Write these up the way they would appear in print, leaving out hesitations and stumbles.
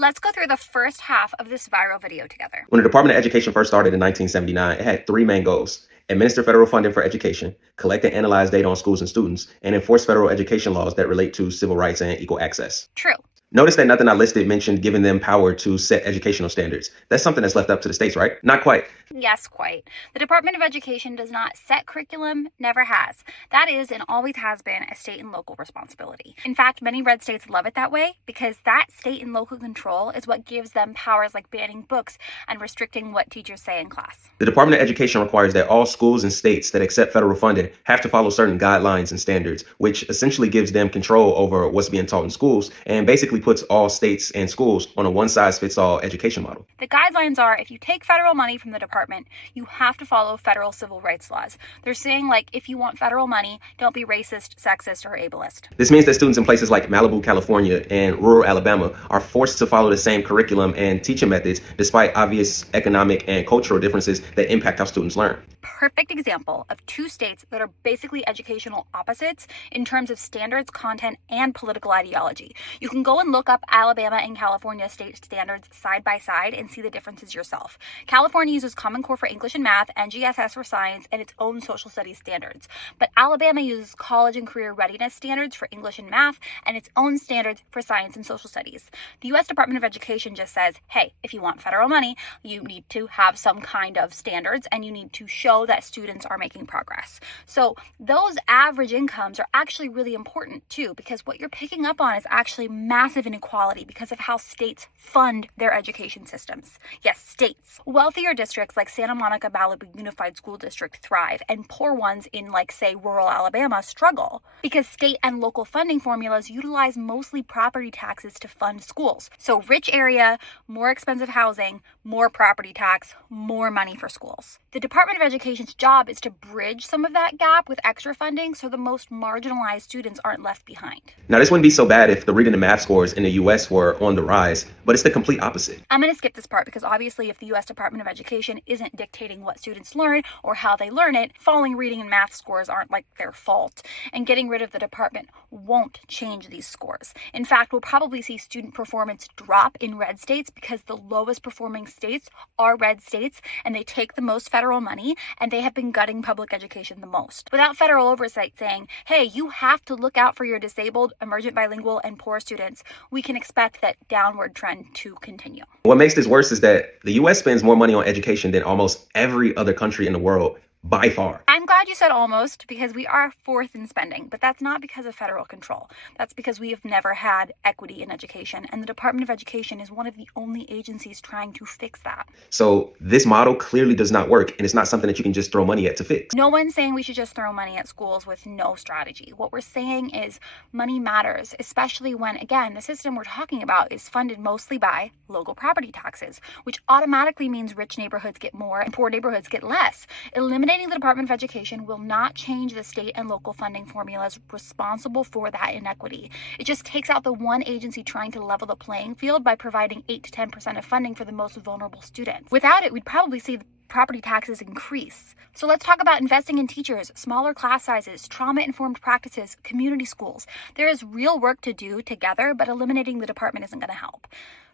Let's go through the first half of this viral video together. When the Department of Education first started in 1979, it had three main goals: administer federal funding for education, collect and analyze data on schools and students, and enforce federal education laws that relate to civil rights and equal access. True. Notice that nothing I listed mentioned giving them power to set educational standards. That's something that's left up to the states, right? Not quite. Yes, quite. The Department of Education does not set curriculum, never has. That is and always has been a state and local responsibility. In fact, many red states love it that way because that state and local control is what gives them powers like banning books and restricting what teachers say in class. The Department of Education requires that all schools and states that accept federal funding have to follow certain guidelines and standards, which essentially gives them control over what's being taught in schools and basically puts all states and schools on a one-size-fits-all education model. The guidelines are if you take federal money from the department, you have to follow federal civil rights laws. They're saying, like, if you want federal money, don't be racist, sexist, or ableist. This means that students in places like Malibu, California, and rural Alabama are forced to follow the same curriculum and teaching methods despite obvious economic and cultural differences that impact how students learn. Perfect example of two states that are basically educational opposites in terms of standards, content, and political ideology. You can go and look up Alabama and California state standards side by side and see the differences yourself. California uses Common Core for English and Math, NGSS for Science, and its own social studies standards. But Alabama uses College and Career Readiness standards for English and Math, and its own standards for Science and Social Studies. The U.S. Department of Education just says, hey, if you want federal money, you need to have some kind of standards, and you need to show that students are making progress. So those average incomes are actually really important too, because what you're picking up on is actually massive inequality because of how states fund their education systems. Yes, states. Wealthier districts like Santa Monica Malibu Unified School District thrive, and poor ones in, like, say, rural Alabama struggle because state and local funding formulas utilize mostly property taxes to fund schools. So rich area, more expensive housing, more property tax, more money for schools. The Department of Education's job is to bridge some of that gap with extra funding so the most marginalized students aren't left behind. Now, this wouldn't be so bad if the reading and math scores in the U.S. were on the rise, but it's the complete opposite. I'm going to skip this part because obviously if the U.S. Department of Education isn't dictating what students learn or how they learn it, falling reading and math scores aren't like their fault. And getting rid of the department won't change these scores. In fact, we'll probably see student performance drop in red states because the lowest performing states are red states and they take the most federal money and they have been gutting public education the most. Without federal oversight saying, hey, you have to look out for your disabled, emergent bilingual, and poor students, we can expect that downward trend to continue. What makes this worse is that the U.S. spends more money on education than almost every other country in the world. By far. I'm glad you said almost because we are fourth in spending, but that's not because of federal control. That's because we have never had equity in education, and the Department of Education is one of the only agencies trying to fix that. So this model clearly does not work, and it's not something that you can just throw money at to fix. No one's saying we should just throw money at schools with no strategy. What we're saying is money matters, especially when, again, the system we're talking about is funded mostly by local property taxes, which automatically means rich neighborhoods get more and poor neighborhoods get less. Eliminating the Department of Education will not change the state and local funding formulas responsible for that inequity. It just takes out the one agency trying to level the playing field by providing 8 to 10% of funding for the most vulnerable students. Without it, we'd probably see the property taxes increase. So let's talk about investing in teachers, smaller class sizes, trauma-informed practices, community schools. There is real work to do together, but eliminating the department isn't going to help.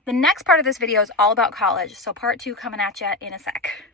The next part of this video is all about college, so part 2 coming at you in a sec.